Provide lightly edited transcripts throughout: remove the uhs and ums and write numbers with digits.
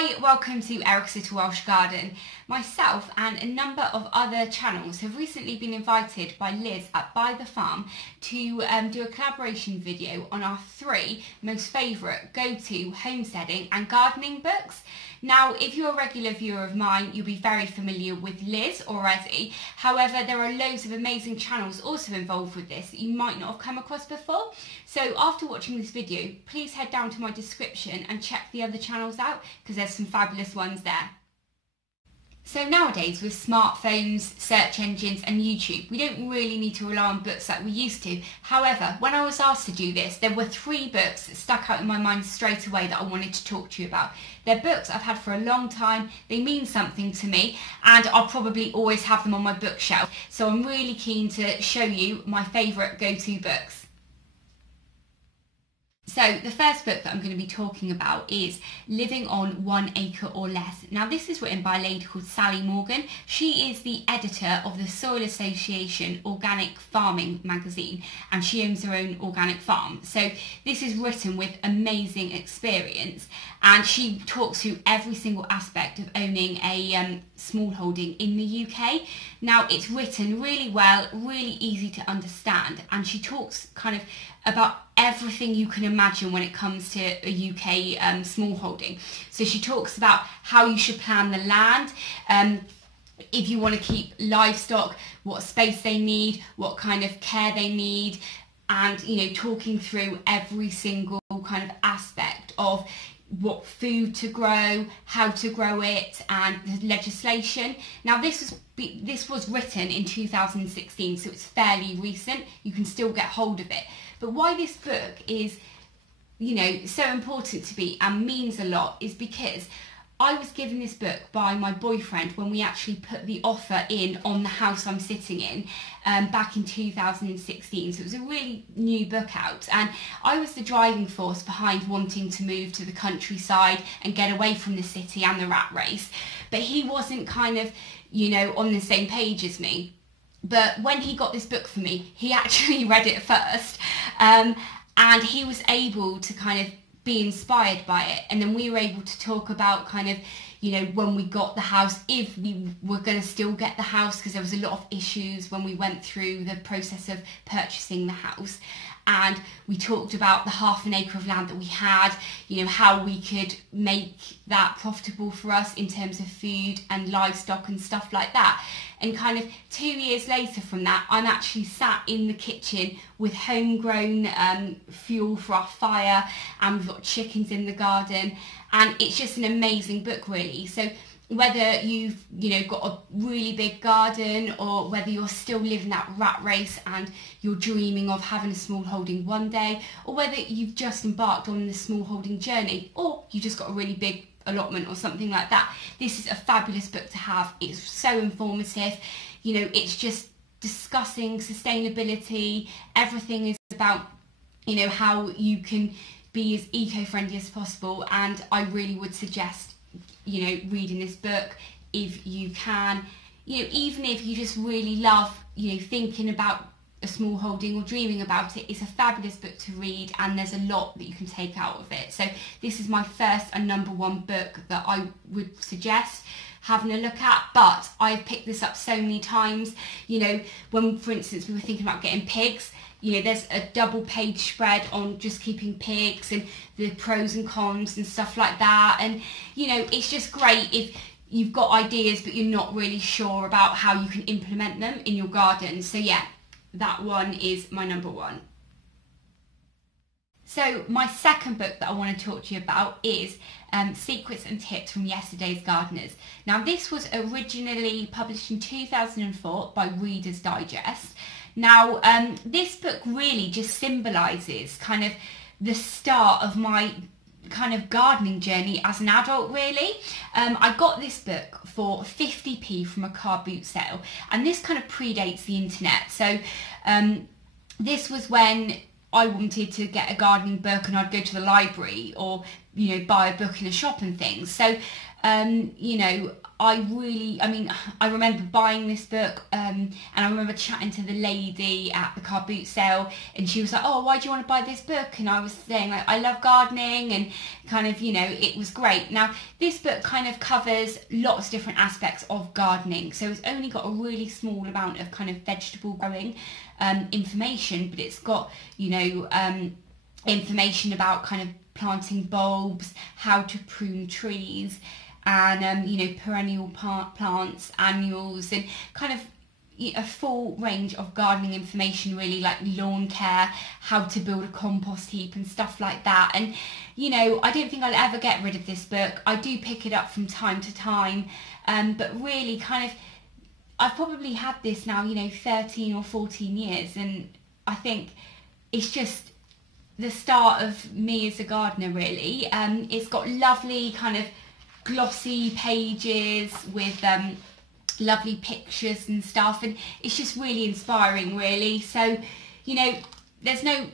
Hi, welcome to Eric's Little Welsh Garden. Myself and a number of other channels have recently been invited by Liz at By the Farm to do a collaboration video on our 3 most favourite go-to homesteading and gardening books. Now, if you're a regular viewer of mine, you'll be very familiar with Liz already. However, there are loads of amazing channels also involved with this that you might not have come across before. So after watching this video, please head down to my description and check the other channels out because there's some fabulous ones there. So nowadays with smartphones, search engines and YouTube, we don't really need to rely on books like we used to. However, when I was asked to do this, there were 3 books that stuck out in my mind straight away that I wanted to talk to you about. They're books I've had for a long time, they mean something to me, and I'll probably always have them on my bookshelf. So I'm really keen to show you my favourite go-to books. So the first book that I'm going to be talking about is Living on 1 Acre or Less. Now this is written by a lady called Sally Morgan. She is the editor of the Soil Association Organic Farming magazine and she owns her own organic farm. So this is written with amazing experience and she talks through every single aspect of owning a smallholding in the UK. Now it's written really well, really easy to understand, and she talks kind of about everything you can imagine when it comes to a UK smallholding. So she talks about how you should plan the land, if you want to keep livestock, what space they need, what kind of care they need, and talking through every single kind of aspect of what food to grow, how to grow it, and the legislation. Now this was written in 2016, so it's fairly recent. You can still get hold of it. But why this book is, so important to me and means a lot is because I was given this book by my boyfriend when we actually put the offer in on the house I'm sitting in back in 2016. So it was a really new book out, and I was the driving force behind wanting to move to the countryside and get away from the city and the rat race. But he wasn't kind of, on the same page as me. But when he got this book for me, he actually read it first, and he was able to kind of be inspired by it, and then we were able to talk about kind of when we got the house, if we were going to still get the house, because there was a lot of issues when we went through the process of purchasing the house. And we talked about the ½ an acre of land that we had, how we could make that profitable for us in terms of food and livestock and stuff like that. And kind of 2 years later from that, I'm actually sat in the kitchen with homegrown fuel for our fire, and we've got chickens in the garden, and it's just an amazing book really. So whether you've got a really big garden, or whether you're still living that rat race and you're dreaming of having a small holding one day, or whether you've just embarked on the small holding journey, or you just got a really big allotment or something like that, this is a fabulous book to have. It's so informative, it's just discussing sustainability. Everything is about how you can be as eco-friendly as possible, and I really would suggest reading this book if you can, even if you just really love thinking about a small holding or dreaming about it. It's a fabulous book to read, and there's a lot that you can take out of it. So this is my first and #1 book that I would suggest having a look at. But I've picked this up so many times, when for instance we were thinking about getting pigs, there's a double-page spread on just keeping pigs and the pros and cons and stuff like that. And it's just great if you've got ideas but you're not really sure about how you can implement them in your garden. So yeah, that one is my #1. So my second book that I want to talk to you about is Secrets and Tips from Yesterday's Gardeners. Now this was originally published in 2004 by Reader's Digest. Now this book really just symbolises kind of the start of my kind of gardening journey as an adult really. I got this book for 50p from a car boot sale, and this kind of predates the internet. So this was when I wanted to get a gardening book and I'd go to the library or buy a book in a shop and things. So You know, I mean, I remember buying this book, and I remember chatting to the lady at the car boot sale, and she was like, oh, why do you want to buy this book? And I was saying, like, I love gardening, and kind of, you know, it was great. Now, this book kind of covers lots of different aspects of gardening, so it's only got a really small amount of kind of vegetable growing information, but it's got, you know, information about kind of planting bulbs, how to prune trees, and you know, perennial plants, annuals, and kind of a full range of gardening information, really, like lawn care, how to build a compost heap and stuff like that. And you know, I don't think I'll ever get rid of this book. I do pick it up from time to time, but really kind of, I've probably had this now, you know, 13 or 14 years, and I think it's just the start of me as a gardener, really. It's got lovely kind of glossy pages with lovely pictures and stuff, and it's just really inspiring, really. So, you know, there's no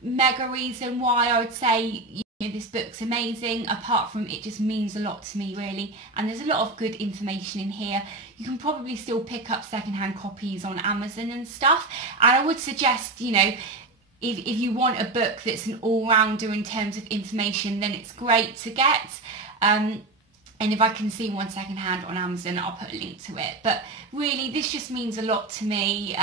mega reason why I would say, you know, this book's amazing, apart from it just means a lot to me, really. And there's a lot of good information in here. You can probably still pick up secondhand copies on Amazon and stuff, and I would suggest, you know, if you want a book that's an all-rounder in terms of information, then it's great to get. And if I can see one secondhand on Amazon, I'll put a link to it. But really, this just means a lot to me.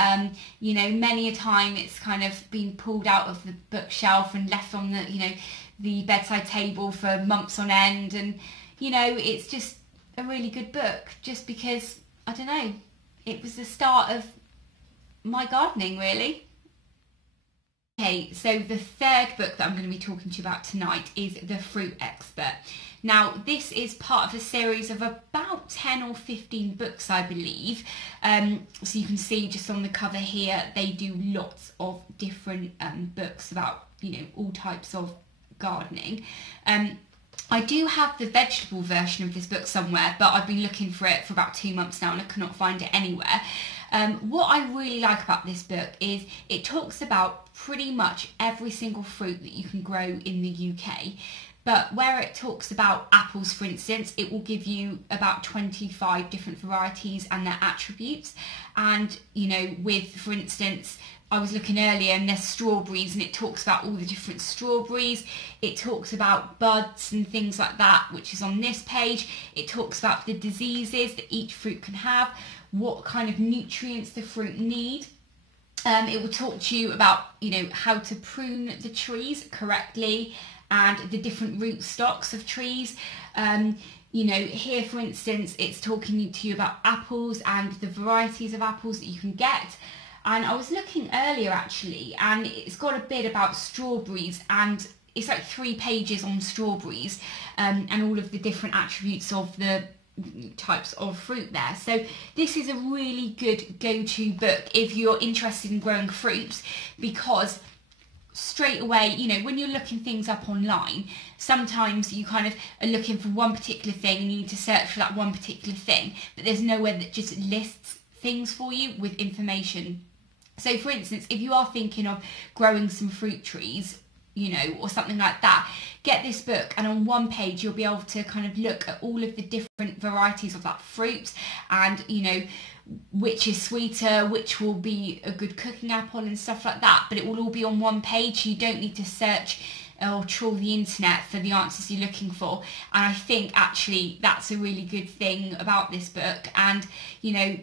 You know, many a time it's kind of been pulled out of the bookshelf and left on the, you know, the bedside table for months on end. And, you know, it's just a really good book, just because, I don't know, it was the start of my gardening, really. Okay, so the third book that I'm going to be talking to you about tonight is The Fruit Expert. Now, this is part of a series of about 10 or 15 books, I believe. So you can see just on the cover here, they do lots of different books about, you know, all types of gardening. I do have the vegetable version of this book somewhere, but I've been looking for it for about 2 months now and I cannot find it anywhere. What I really like about this book is it talks about pretty much every single fruit that you can grow in the UK. But where it talks about apples, for instance, it will give you about 25 different varieties and their attributes. And, you know, with, for instance, I was looking earlier and there's strawberries, and it talks about all the different strawberries. It talks about buds and things like that, which is on this page. It talks about the diseases that each fruit can have, what kind of nutrients the fruit need. It will talk to you about, you know, how to prune the trees correctly and the different root stocks of trees. You know, here, for instance, it's talking to you about apples and the varieties of apples that you can get. And I was looking earlier, actually, and it's got a bit about strawberries, and it's like 3 pages on strawberries, and all of the different attributes of the types of fruit there. So this is a really good go-to book if you're interested in growing fruits, because straight away, you know, when you're looking things up online, sometimes you kind of are looking for one particular thing and you need to search for that one particular thing, but there's nowhere that just lists things for you with information. So for instance, if you are thinking of growing some fruit trees, you know, or something like that, get this book, and on one page you'll be able to kind of look at all of the different varieties of that fruit, and, you know, which is sweeter, which will be a good cooking apple and stuff like that. But it will all be on one page. You don't need to search or trawl the internet for the answers you're looking for. And I think actually that's a really good thing about this book. And, you know,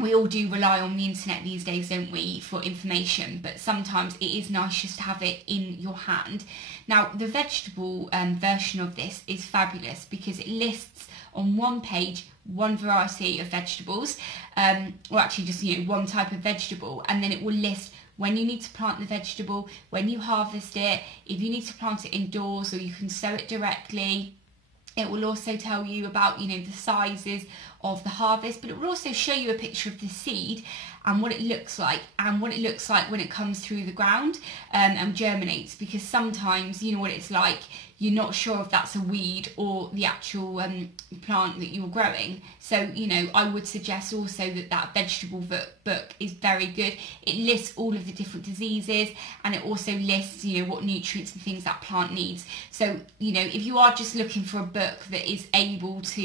we all do rely on the internet these days, don't we, for information, but sometimes it is nice just to have it in your hand. Now, the vegetable version of this is fabulous because it lists on one page one variety of vegetables, or actually just, you know, one type of vegetable, and then it will list when you need to plant the vegetable, when you harvest it, if you need to plant it indoors or you can sow it directly. It will also tell you about, you know, the sizes of the harvest, but it will also show you a picture of the seed and what it looks like, and what it looks like when it comes through the ground and germinates, because sometimes, you know what it's like, you're not sure if that's a weed or the actual plant that you're growing. So, you know, I would suggest also that vegetable book is very good. It lists all of the different diseases, and it also lists, you know, what nutrients and things that plant needs. So, you know, if you are just looking for a book that is able to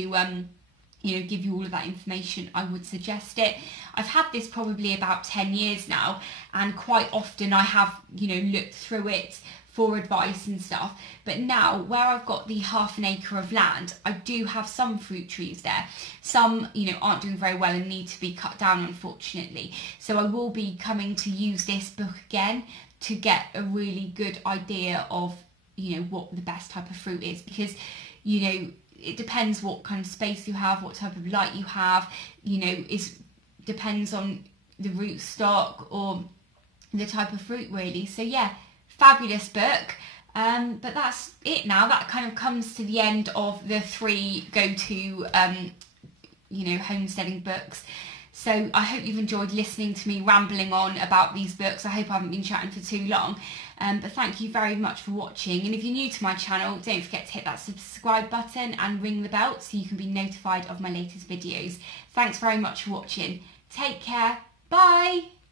you know, give you all of that information, I would suggest it. I've had this probably about 10 years now, and quite often I have, you know, looked through it for advice and stuff. But now, where I've got the ½ acre of land, I do have some fruit trees there. Some, you know, aren't doing very well and need to be cut down, unfortunately. So I will be coming to use this book again to get a really good idea of, you know, what the best type of fruit is, because, you know, it depends what kind of space you have, what type of light you have, you know, depends on the root stock or the type of fruit, really. So yeah, fabulous book. But that's it now. That kind of comes to the end of the 3 go-to, you know, homesteading books. So I hope you've enjoyed listening to me rambling on about these books. I hope I haven't been chatting for too long. But thank you very much for watching. And if you're new to my channel, don't forget to hit that subscribe button and ring the bell so you can be notified of my latest videos. Thanks very much for watching. Take care. Bye.